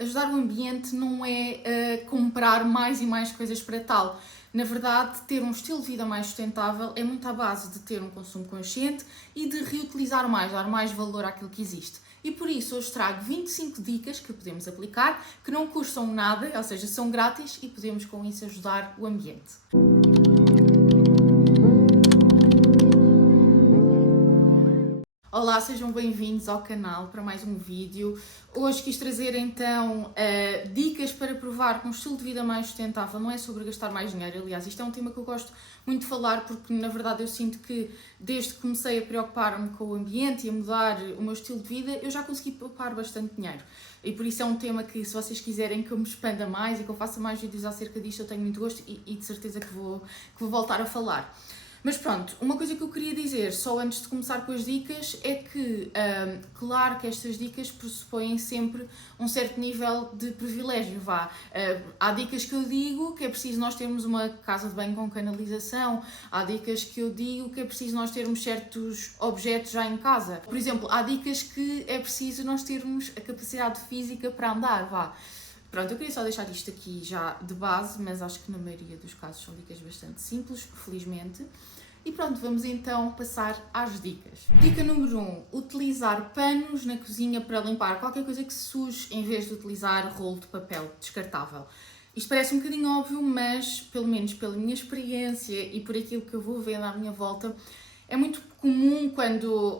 ajudar o ambiente não é comprar mais e mais coisas para tal. Na verdade, ter um estilo de vida mais sustentável é muito à base de ter um consumo consciente e de reutilizar mais, dar mais valor àquilo que existe. E por isso hoje trago 25 dicas que podemos aplicar, que não custam nada, ou seja, são grátis e podemos com isso ajudar o ambiente. Olá, sejam bem-vindos ao canal para mais um vídeo. Hoje quis trazer então dicas para provar que um estilo de vida mais sustentável não é sobre gastar mais dinheiro. Aliás, isto é um tema que eu gosto muito de falar porque na verdade eu sinto que desde que comecei a preocupar-me com o ambiente e a mudar o meu estilo de vida, eu já consegui poupar bastante dinheiro. E por isso é um tema que, se vocês quiserem que eu me expanda mais e que eu faça mais vídeos acerca disto, eu tenho muito gosto e de certeza que vou voltar a falar. Mas pronto, uma coisa que eu queria dizer, só antes de começar com as dicas, é que, claro que estas dicas pressupõem sempre um certo nível de privilégio, vá. Há dicas que eu digo que é preciso nós termos uma casa de banho com canalização, há dicas que eu digo que é preciso nós termos certos objetos já em casa. Por exemplo, há dicas que é preciso nós termos a capacidade física para andar, vá. Pronto, eu queria só deixar isto aqui já de base, mas acho que na maioria dos casos são dicas bastante simples, felizmente. E pronto, vamos então passar às dicas. Dica número 1, utilizar panos na cozinha para limpar qualquer coisa que se suje em vez de utilizar rolo de papel descartável. Isto parece um bocadinho óbvio, mas pelo menos pela minha experiência e por aquilo que eu vou vendo à minha volta, é muito comum quando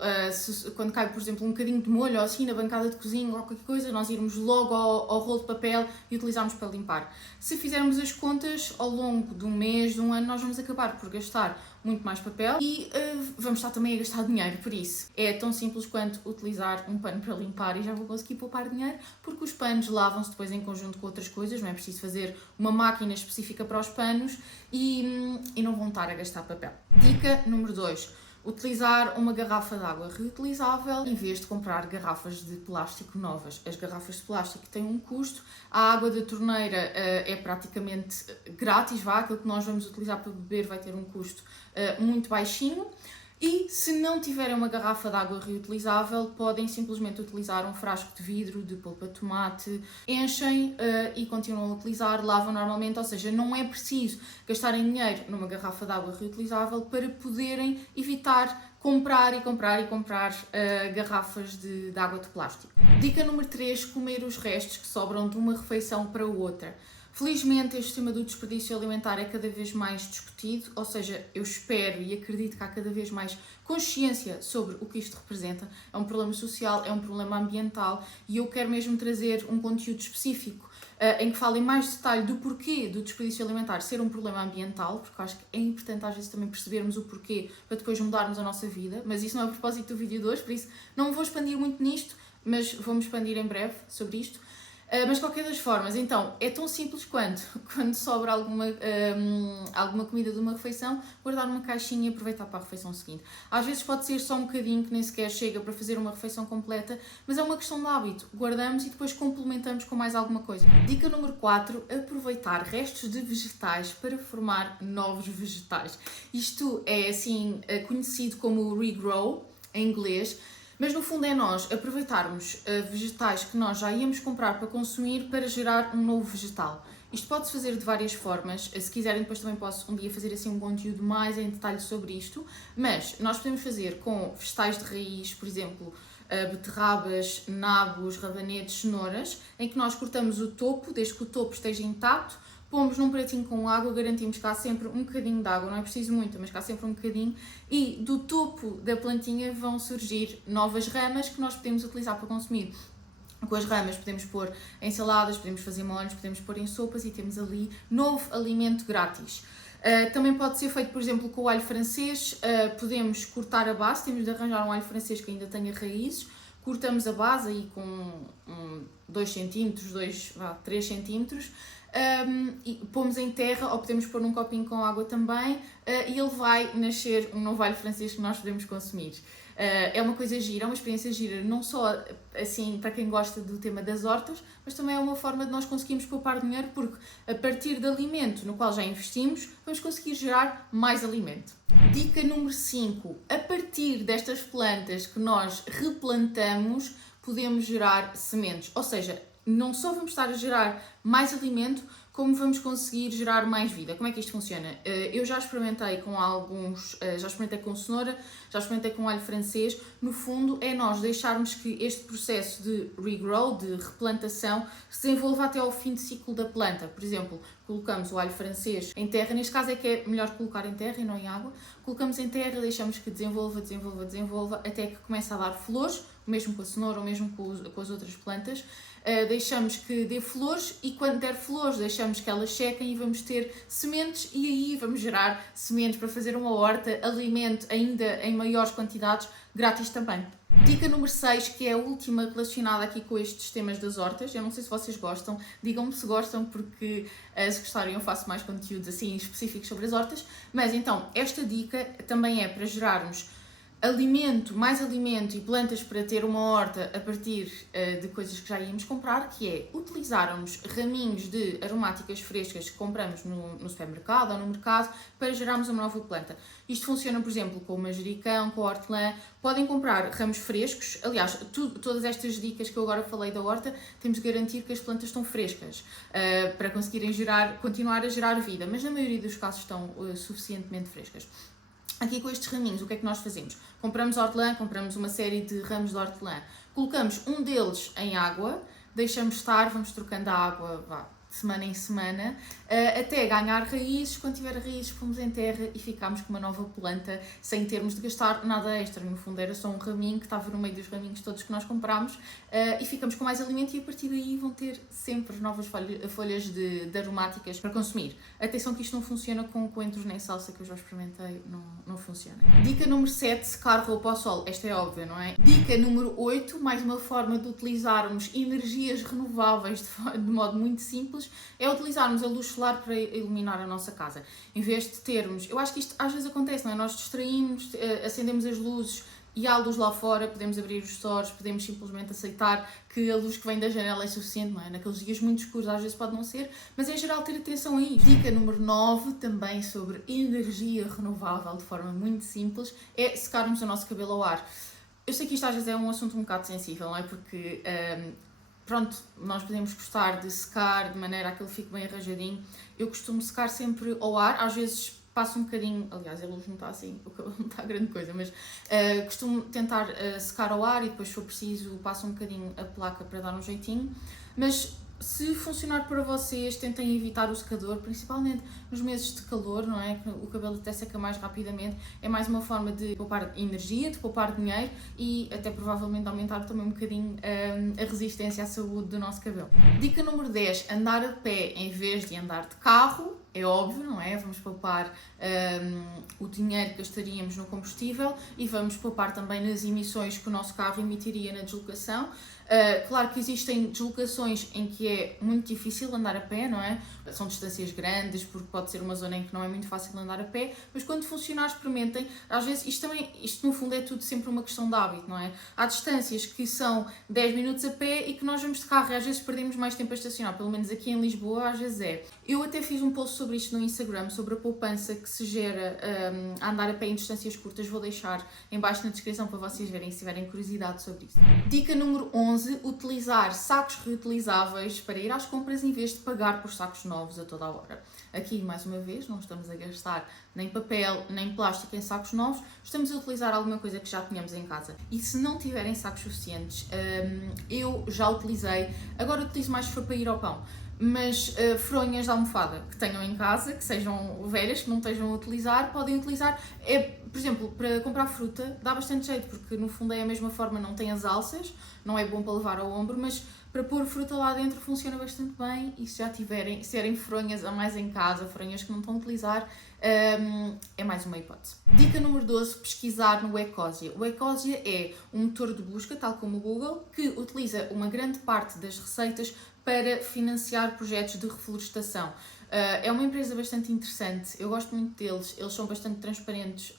cai, por exemplo, um bocadinho de molho ou assim na bancada de cozinha ou qualquer coisa, nós irmos logo ao rolo de papel e utilizarmos para limpar. Se fizermos as contas, ao longo de um mês, de um ano, nós vamos acabar por gastar muito mais papel e vamos estar também a gastar dinheiro. Por isso, é tão simples quanto utilizar um pano para limpar e já vou conseguir poupar dinheiro, porque os panos lavam-se depois em conjunto com outras coisas, não é preciso fazer uma máquina específica para os panos e não vão estar a gastar papel. Dica número 2. Utilizar uma garrafa de água reutilizável em vez de comprar garrafas de plástico novas. As garrafas de plástico têm um custo, a água da torneira é praticamente grátis, aquilo que nós vamos utilizar para beber vai ter um custo muito baixinho. E se não tiverem uma garrafa de água reutilizável, podem simplesmente utilizar um frasco de vidro de polpa de tomate, enchem e continuam a utilizar, lavam normalmente, ou seja, não é preciso gastarem dinheiro numa garrafa de água reutilizável para poderem evitar comprar garrafas de água de plástico. Dica número 3, comer os restos que sobram de uma refeição para outra. Felizmente, este tema do desperdício alimentar é cada vez mais discutido, ou seja, eu espero e acredito que há cada vez mais consciência sobre o que isto representa. É um problema social, é um problema ambiental e eu quero mesmo trazer um conteúdo específico em que fale em mais detalhe do porquê do desperdício alimentar ser um problema ambiental, porque eu acho que é importante às vezes também percebermos o porquê para depois mudarmos a nossa vida, mas isso não é a propósito do vídeo de hoje, por isso não vou expandir muito nisto, mas vou-me expandir em breve sobre isto. Mas de qualquer das formas, então, é tão simples quanto quando sobra alguma comida de uma refeição, guardar numa caixinha e aproveitar para a refeição seguinte. Às vezes pode ser só um bocadinho que nem sequer chega para fazer uma refeição completa, mas é uma questão de hábito. Guardamos e depois complementamos com mais alguma coisa. Dica número 4, aproveitar restos de vegetais para formar novos vegetais. Isto é assim conhecido como regrow em inglês. Mas no fundo é nós aproveitarmos vegetais que nós já íamos comprar para consumir para gerar um novo vegetal. Isto pode-se fazer de várias formas, se quiserem depois também posso um dia fazer assim um conteúdo mais em detalhe sobre isto, mas nós podemos fazer com vegetais de raiz, por exemplo, beterrabas, nabos, rabanetes, cenouras, em que nós cortamos o topo, desde que o topo esteja intacto, pomos num pratinho com água, garantimos que há sempre um bocadinho de água, não é preciso muito, mas que há sempre um bocadinho, e do topo da plantinha vão surgir novas ramas que nós podemos utilizar para consumir. Com as ramas podemos pôr em saladas, podemos fazer molhos, podemos pôr em sopas e temos ali novo alimento grátis. Também pode ser feito, por exemplo, com o alho francês, podemos cortar a base, temos de arranjar um alho francês que ainda tenha raízes, cortamos a base aí com 2 cm, 3 cm, e pomos em terra ou podemos pôr num copinho com água também e ele vai nascer um novo alho francês que nós podemos consumir. É uma coisa gira, é uma experiência gira, não só assim para quem gosta do tema das hortas, mas também é uma forma de nós conseguirmos poupar dinheiro, porque a partir de alimento no qual já investimos, vamos conseguir gerar mais alimento. Dica número 5. A partir destas plantas que nós replantamos, podemos gerar sementes, ou seja, não só vamos estar a gerar mais alimento, como vamos conseguir gerar mais vida. Como é que isto funciona? Eu já experimentei com já experimentei com cenoura, já experimentei com alho francês. No fundo, é nós deixarmos que este processo de regrow, de replantação, se desenvolva até ao fim de ciclo da planta. Por exemplo, colocamos o alho francês em terra, neste caso é que é melhor colocar em terra e não em água. Colocamos em terra, deixamos que desenvolva, até que comece a dar flores, o mesmo com a cenoura, o mesmo com as outras plantas. Deixamos que dê flores e quando der flores deixamos que elas sequem e vamos ter sementes e aí vamos gerar sementes para fazer uma horta, alimento ainda em maiores quantidades, grátis também. Dica número 6, que é a última relacionada aqui com estes temas das hortas. Eu não sei se vocês gostam, digam-me se gostam, porque se gostarem eu faço mais conteúdos assim específicos sobre as hortas. Mas então, esta dica também é para gerarmos mais alimento e plantas para ter uma horta a partir de coisas que já íamos comprar, que é utilizarmos raminhos de aromáticas frescas que compramos no supermercado ou no mercado para gerarmos uma nova planta. Isto funciona, por exemplo, com o manjericão, com a hortelã. Podem comprar ramos frescos. Aliás, todas estas dicas que eu agora falei da horta, temos de garantir que as plantas estão frescas para conseguirem continuar a gerar vida, mas na maioria dos casos estão suficientemente frescas. Aqui com estes raminhos, o que é que nós fazemos? Compramos hortelã, compramos uma série de ramos de hortelã, colocamos um deles em água, deixamos estar, vamos trocando a água de semana em semana, até ganhar raízes. Quando tiver raízes, pomos em terra e ficamos com uma nova planta, sem termos de gastar nada extra. No fundo era só um raminho que estava no meio dos raminhos todos que nós comprámos, e ficamos com mais alimento e a partir daí vão ter sempre novas folhas de aromáticas para consumir. Atenção que isto não funciona com coentros nem salsa, que eu já experimentei, não funciona. Dica número 7, secar roupa ao sol. Esta é óbvia, não é? Dica número 8, mais uma forma de utilizarmos energias renováveis de modo muito simples, é utilizarmos a luz solar para iluminar a nossa casa. Em vez de termos... Eu acho que isto às vezes acontece, não é? Nós distraímos, acendemos as luzes e há luz lá fora, podemos abrir os stores, podemos simplesmente aceitar que a luz que vem da janela é suficiente, não é? Naqueles dias muito escuros às vezes pode não ser, mas em geral ter atenção a isto. Dica número 9, também sobre energia renovável de forma muito simples, é secarmos o nosso cabelo ao ar. Eu sei que isto às vezes é um assunto um bocado sensível, não é? Porque... pronto, nós podemos gostar de secar de maneira a que ele fique bem arranjadinho. Eu costumo secar sempre ao ar, às vezes passo um bocadinho, aliás a luz não está assim, o cabelo não está grande coisa, mas costumo tentar secar ao ar e depois, se for preciso, passo um bocadinho a placa para dar um jeitinho. Mas se funcionar para vocês, tentem evitar o secador, principalmente nos meses de calor, não é? Que o cabelo até seca mais rapidamente. É mais uma forma de poupar energia, de poupar dinheiro e até provavelmente aumentar também um bocadinho a resistência à saúde do nosso cabelo. Dica número 10, andar a pé em vez de andar de carro. É óbvio, não é? Vamos poupar o dinheiro que gastaríamos no combustível e vamos poupar também nas emissões que o nosso carro emitiria na deslocação. Claro que existem deslocações em que é muito difícil andar a pé, não é? São distâncias grandes, porque pode ser uma zona em que não é muito fácil andar a pé, mas quando funcionar, experimentem. Às vezes, isto no fundo é tudo sempre uma questão de hábito, não é? Há distâncias que são 10 minutos a pé e que nós vamos de carro e às vezes perdemos mais tempo a estacionar, pelo menos aqui em Lisboa às vezes é. Eu até fiz um post sobre isto no Instagram, sobre a poupança que se gera a andar a pé em distâncias curtas. Vou deixar em baixo na descrição para vocês verem se tiverem curiosidade sobre isso. Dica número 11, utilizar sacos reutilizáveis para ir às compras em vez de pagar por sacos novos a toda a hora. Aqui, mais uma vez, não estamos a gastar nem papel, nem plástico em sacos novos, estamos a utilizar alguma coisa que já tínhamos em casa. E se não tiverem sacos suficientes, eu já utilizei, agora utilizo mais se for para ir ao pão, mas fronhas de almofada que tenham em casa, que sejam velhas, que não estejam a utilizar, podem utilizar. Por exemplo, para comprar fruta dá bastante jeito, porque no fundo é a mesma forma, não tem as alças, não é bom para levar ao ombro, mas para pôr fruta lá dentro funciona bastante bem. E se já tiverem fronhas a mais em casa, fronhas que não estão a utilizar, é mais uma hipótese. Dica número 12, pesquisar no Ecosia. O Ecosia é um motor de busca, tal como o Google, que utiliza uma grande parte das receitas para financiar projetos de reflorestação. É uma empresa bastante interessante, eu gosto muito deles, eles são bastante transparentes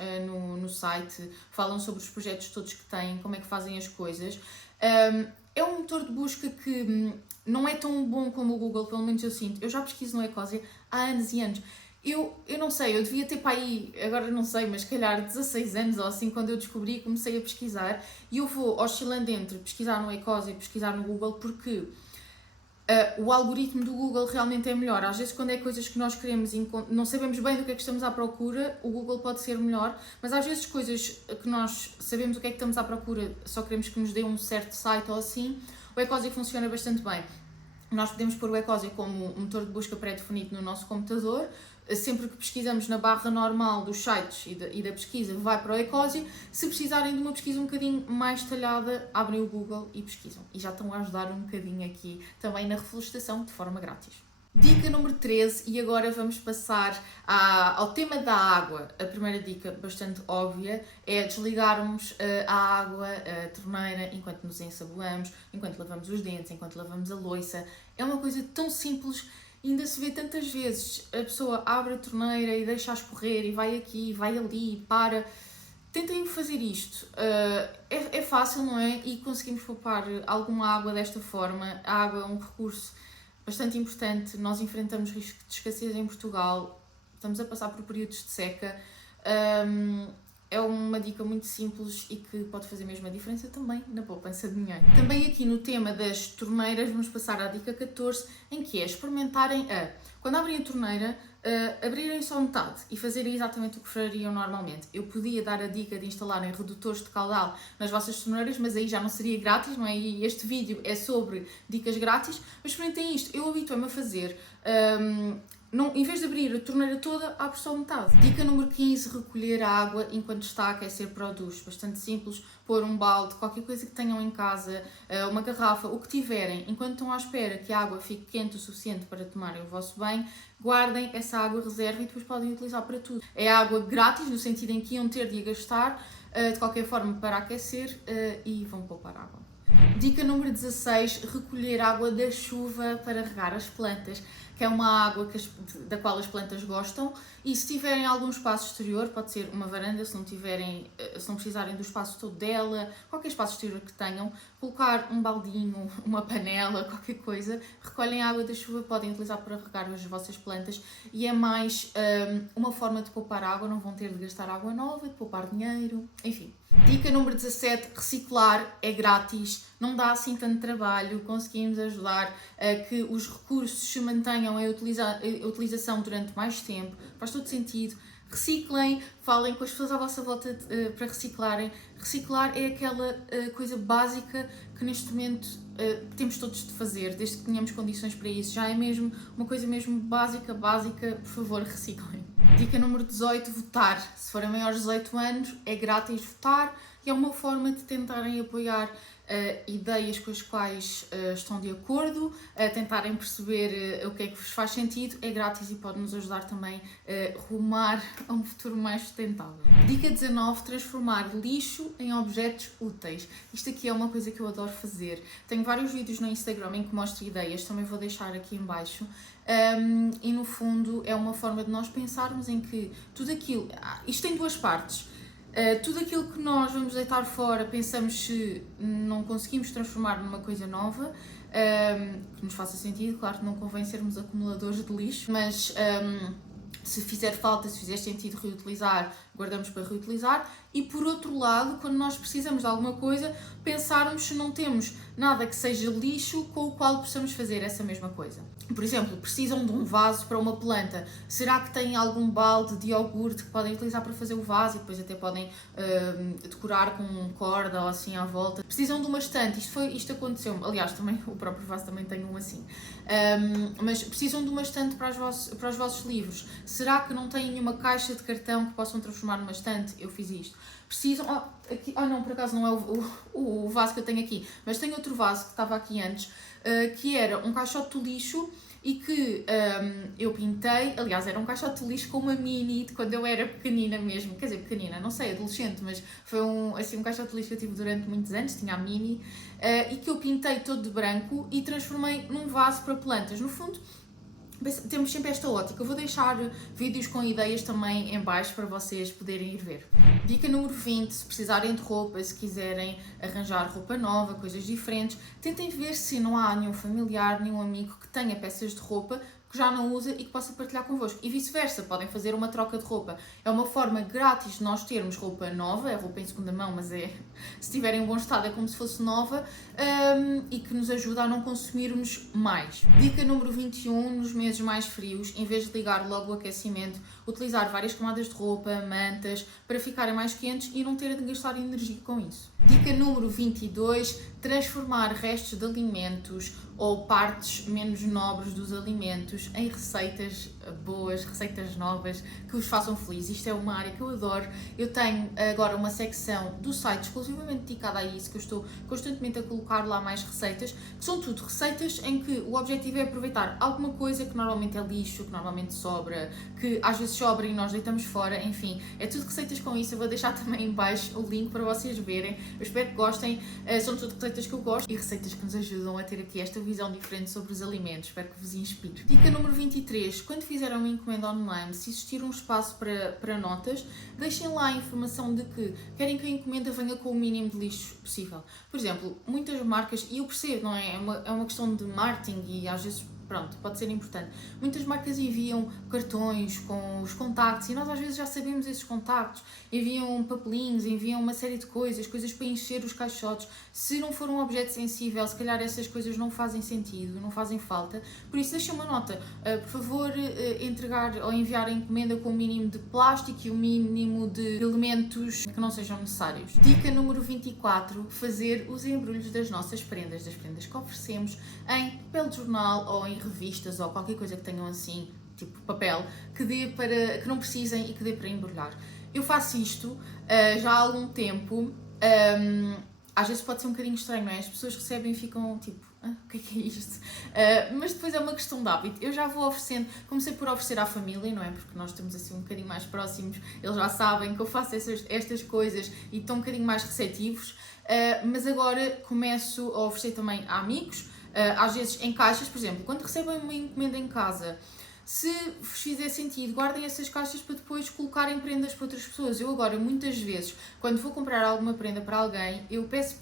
no site, falam sobre os projetos todos que têm, como é que fazem as coisas. É um motor de busca que não é tão bom como o Google, pelo menos eu sinto. Eu já pesquiso no Ecosia há anos e anos. Eu não sei, eu devia ter para aí, agora não sei, mas se calhar 16 anos ou assim, quando eu descobri e comecei a pesquisar, e eu vou oscilando entre pesquisar no Ecosia e pesquisar no Google, porque o algoritmo do Google realmente é melhor. Às vezes, quando é coisas que nós queremos, não sabemos bem do que é que estamos à procura, o Google pode ser melhor, mas às vezes coisas que nós sabemos o que é que estamos à procura, só queremos que nos dê um certo site ou assim, o Ecosia funciona bastante bem. Nós podemos pôr o Ecosia como um motor de busca pré-definido no nosso computador. Sempre que pesquisamos na barra normal dos sites e da pesquisa, vai para o Ecosia. Se precisarem de uma pesquisa um bocadinho mais detalhada, abrem o Google e pesquisam. E já estão a ajudar um bocadinho aqui também na reflorestação de forma grátis. Dica número 13, e agora vamos passar ao tema da água. A primeira dica, bastante óbvia, é desligarmos a água, a torneira, enquanto nos ensaboamos, enquanto lavamos os dentes, enquanto lavamos a louça. É uma coisa tão simples. Ainda se vê tantas vezes, a pessoa abre a torneira e deixa-a escorrer e vai aqui, vai ali, para. Tentem fazer isto. É fácil, não é? E conseguimos poupar alguma água desta forma. A água é um recurso bastante importante. Nós enfrentamos risco de escassez em Portugal. Estamos a passar por períodos de seca. É uma dica muito simples e que pode fazer mesmo a diferença também na poupança de dinheiro. Também aqui no tema das torneiras vamos passar à dica 14, em que é experimentarem quando abrem a torneira, abrirem só metade e fazerem exatamente o que fariam normalmente. Eu podia dar a dica de instalarem redutores de caudal nas vossas torneiras, mas aí já não seria grátis, não é? E este vídeo é sobre dicas grátis, mas experimentem isto. Eu habituei-me a fazer... Não, em vez de abrir a torneira toda, abre só metade. Dica número 15, recolher a água enquanto está a aquecer para o duche. Bastante simples, pôr um balde, qualquer coisa que tenham em casa, uma garrafa, o que tiverem, enquanto estão à espera que a água fique quente o suficiente para tomarem o vosso banho, guardem essa água, reserva e depois podem utilizar para tudo. É água grátis, no sentido em que iam ter de a gastar, de qualquer forma para aquecer e vão poupar água. Dica número 16, recolher água da chuva para regar as plantas, que é uma água da qual as plantas gostam, e se tiverem algum espaço exterior, pode ser uma varanda, se não precisarem do espaço todo dela, qualquer espaço exterior que tenham, colocar um baldinho, uma panela, qualquer coisa, recolhem a água da chuva, podem utilizar para regar as vossas plantas, e é mais uma forma de poupar água, não vão ter de gastar água nova, de poupar dinheiro, enfim. Dica número 17, reciclar é grátis, não dá assim tanto trabalho, conseguimos ajudar a que os recursos se mantenham em utilização durante mais tempo, faz todo sentido. Reciclem, falem com as pessoas à vossa volta para reciclarem. Reciclar é aquela coisa básica que neste momento temos todos de fazer, desde que tenhamos condições para isso. Já é mesmo uma coisa mesmo básica, por favor, reciclem. Dica número 18, votar. Se forem maiores de 18 anos, é grátis votar e é uma forma de tentarem apoiar ideias com as quais estão de acordo, tentarem perceber o que é que vos faz sentido, é grátis e pode nos ajudar também a rumar a um futuro mais sustentável. Dica 19, transformar lixo em objetos úteis. Isto aqui é uma coisa que eu adoro fazer. Tenho vários vídeos no Instagram em que mostro ideias, também vou deixar aqui em baixo. E no fundo é uma forma de nós pensarmos em que tudo aquilo... isto tem duas partes. Tudo aquilo que nós vamos deitar fora, pensamos se não conseguimos transformar numa coisa nova, que nos faça sentido. Claro que não convém sermos acumuladores de lixo, mas se fizer falta, se fizer sentido reutilizar, guardamos para reutilizar. E por outro lado, quando nós precisamos de alguma coisa, pensarmos se não temos nada que seja lixo com o qual possamos fazer essa mesma coisa. Por exemplo, precisam de um vaso para uma planta. Será que têm algum balde de iogurte que podem utilizar para fazer o vaso e depois até podem decorar com corda ou assim à volta? Precisam de uma estante. Isto aconteceu. Aliás, também o próprio vaso também tem um assim. Mas precisam de uma estante para os vossos livros. Será que não têm nenhuma caixa de cartão que possam transformar numa estante? Eu fiz isto. Precisam... não, por acaso não é o vaso que eu tenho aqui, mas tenho outro vaso que estava aqui antes, que era um caixote de lixo e que eu pintei. Aliás, era um caixote de lixo com uma mini de quando eu era pequenina mesmo, quer dizer, pequenina, não sei, adolescente, mas foi um caixote de lixo que eu tive durante muitos anos, tinha a mini, e que eu pintei todo de branco e transformei num vaso para plantas. No fundo, temos sempre esta ótica. Eu vou deixar vídeos com ideias também em baixo para vocês poderem ir ver. Dica número 20, se precisarem de roupa, se quiserem arranjar roupa nova, coisas diferentes, tentem ver se não há nenhum familiar, nenhum amigo que tenha peças de roupa que já não usa e que possa partilhar convosco. E vice-versa, podem fazer uma troca de roupa. É uma forma grátis de nós termos roupa nova, é roupa em segunda mão, mas se tiver em bom estado é como se fosse nova, e que nos ajuda a não consumirmos mais. Dica número 21, nos meses mais frios, em vez de ligar logo o aquecimento, utilizar várias camadas de roupa, mantas, para ficarem mais quentes e não ter de gastar energia com isso. Dica número 22, transformar restos de alimentos ou partes menos nobres dos alimentos em receitas boas, receitas novas, que vos façam feliz. Isto é uma área que eu adoro. Eu tenho agora uma secção do site exclusivamente dedicada a isso, que eu estou constantemente a colocar lá mais receitas, que são tudo receitas em que o objetivo é aproveitar alguma coisa que normalmente é lixo, que normalmente sobra, que às vezes sobra e nós deitamos fora, enfim, é tudo receitas com isso. Eu vou deixar também em baixo o link para vocês verem. Eu espero que gostem. São tudo receitas que eu gosto e receitas que nos ajudam a ter aqui esta visão diferente sobre os alimentos. Espero que vos inspire. Dica número 23. Quando fizerem uma encomenda online, se existir um espaço para notas, deixem lá a informação de que querem que a encomenda venha com o mínimo de lixo possível. Por exemplo, muitas marcas, e eu percebo, não é? É uma questão de marketing e às vezes, pronto, pode ser importante. Muitas marcas enviam cartões com os contactos e nós às vezes já sabemos esses contactos. Enviam papelinhos, enviam uma série de coisas para encher os caixotes. Se não for um objeto sensível, se calhar essas coisas não fazem sentido, não fazem falta. Por isso, deixem uma nota. Por favor, entregar ou enviar a encomenda com o mínimo de plástico e o mínimo de elementos que não sejam necessários. Dica número 24. Fazer os embrulhos das nossas prendas, das prendas que oferecemos, em papel de jornal ou em revistas ou qualquer coisa que tenham assim, tipo papel, que não precisem e que dê para embrulhar. Eu faço isto já há algum tempo. Às vezes pode ser um bocadinho estranho, não é? As pessoas recebem e ficam tipo, o que é isto? Mas depois é uma questão de hábito. Eu já vou oferecendo, comecei por oferecer à família, não é? Porque nós estamos assim um bocadinho mais próximos, eles já sabem que eu faço estas coisas e estão um bocadinho mais receptivos. Mas agora começo a oferecer também a amigos, às vezes em caixas. Por exemplo, quando recebem uma encomenda em casa, se vos fizer sentido, guardem essas caixas para depois colocarem prendas para outras pessoas. Eu agora, muitas vezes, quando vou comprar alguma prenda para alguém, eu peço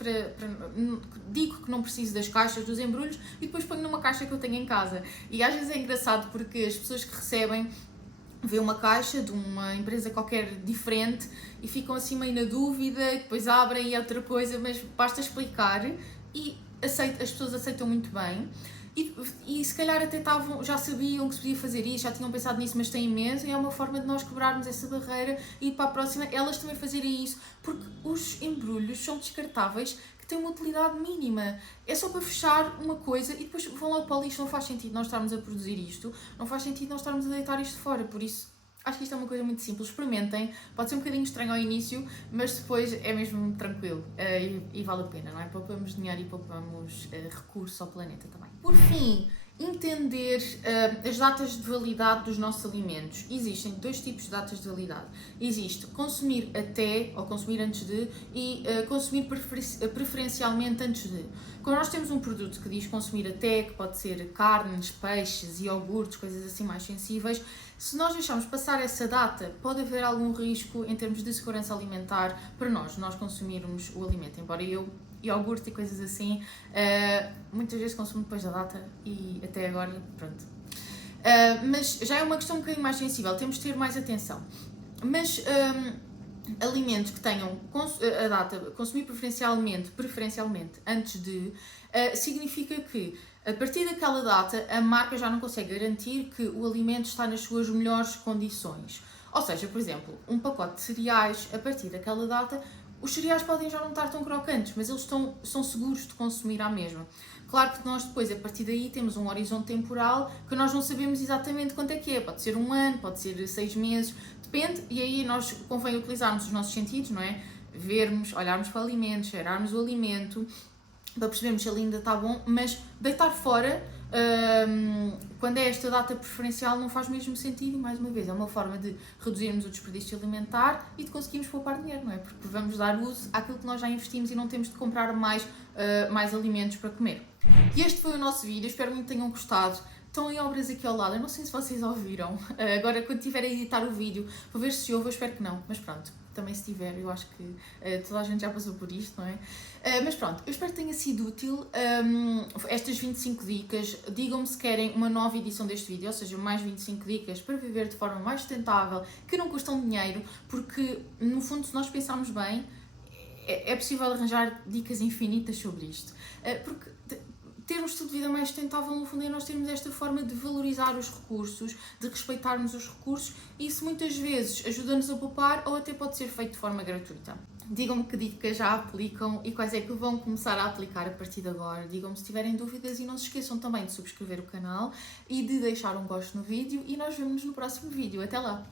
digo que não preciso das caixas, dos embrulhos, e depois ponho numa caixa que eu tenho em casa. E às vezes é engraçado porque as pessoas que recebem vê uma caixa de uma empresa qualquer diferente e ficam assim meio na dúvida, depois abrem e é outra coisa, mas basta explicar e as pessoas aceitam muito bem. E se calhar até já sabiam que se podia fazer isso, já tinham pensado nisso, mas têm medo, e é uma forma de nós quebrarmos essa barreira e para a próxima elas também fazerem isso, porque os embrulhos são descartáveis, que têm uma utilidade mínima. É só para fechar uma coisa e depois vão logo para o lixo. Não faz sentido nós estarmos a produzir isto, não faz sentido nós estarmos a deitar isto fora, por isso acho que isto é uma coisa muito simples. Experimentem, pode ser um bocadinho estranho ao início, mas depois é mesmo tranquilo e vale a pena, não é? Poupamos dinheiro e poupamos recurso ao planeta também. Por fim, entender as datas de validade dos nossos alimentos. Existem dois tipos de datas de validade. Existe consumir até, ou consumir antes de, e consumir preferencialmente antes de. Quando nós temos um produto que diz consumir até, que pode ser carnes, peixes, iogurtes, coisas assim mais sensíveis, se nós deixarmos passar essa data, pode haver algum risco em termos de segurança alimentar para nós consumirmos o alimento. Embora eu, iogurte e coisas assim, muitas vezes consumo depois da data e até agora, pronto. Mas já é uma questão um bocadinho mais sensível, temos de ter mais atenção. Mas alimentos que tenham a data consumir preferencialmente antes de, significa que a partir daquela data a marca já não consegue garantir que o alimento está nas suas melhores condições. Ou seja, por exemplo, um pacote de cereais, a partir daquela data, os cereais podem já não estar tão crocantes, mas eles são seguros de consumir à mesma. Claro que nós depois, a partir daí, temos um horizonte temporal que nós não sabemos exatamente quanto é que é. Pode ser 1 ano, pode ser 6 meses, depende, e aí nós convém utilizarmos os nossos sentidos, não é? Vermos, olharmos para o alimento, cheirarmos o alimento, para percebermos se ele ainda está bom, mas deitar fora, quando é esta data preferencial, não faz mesmo sentido, e mais uma vez, é uma forma de reduzirmos o desperdício alimentar e de conseguirmos poupar dinheiro, não é? Porque vamos dar uso àquilo que nós já investimos e não temos de comprar mais alimentos para comer. E este foi o nosso vídeo, espero muito que tenham gostado. Estão em obras aqui ao lado, eu não sei se vocês ouviram, agora quando estiver a editar o vídeo, vou ver se ouve, eu espero que não, mas pronto. também se tiver, eu acho que toda a gente já passou por isto, não é? Mas pronto, eu espero que tenha sido útil estas 25 dicas. Digam-me se querem uma nova edição deste vídeo, ou seja, mais 25 dicas para viver de forma mais sustentável, que não custam dinheiro, porque no fundo, se nós pensarmos bem, é possível arranjar dicas infinitas sobre isto. Porque ter um estilo de vida mais sustentável, no fundo, é nós termos esta forma de valorizar os recursos, de respeitarmos os recursos, e isso muitas vezes ajuda-nos a poupar ou até pode ser feito de forma gratuita. Digam-me que dicas já aplicam e quais é que vão começar a aplicar a partir de agora. Digam-me se tiverem dúvidas e não se esqueçam também de subscrever o canal e de deixar um gosto no vídeo, e nós vemos-nos no próximo vídeo. Até lá!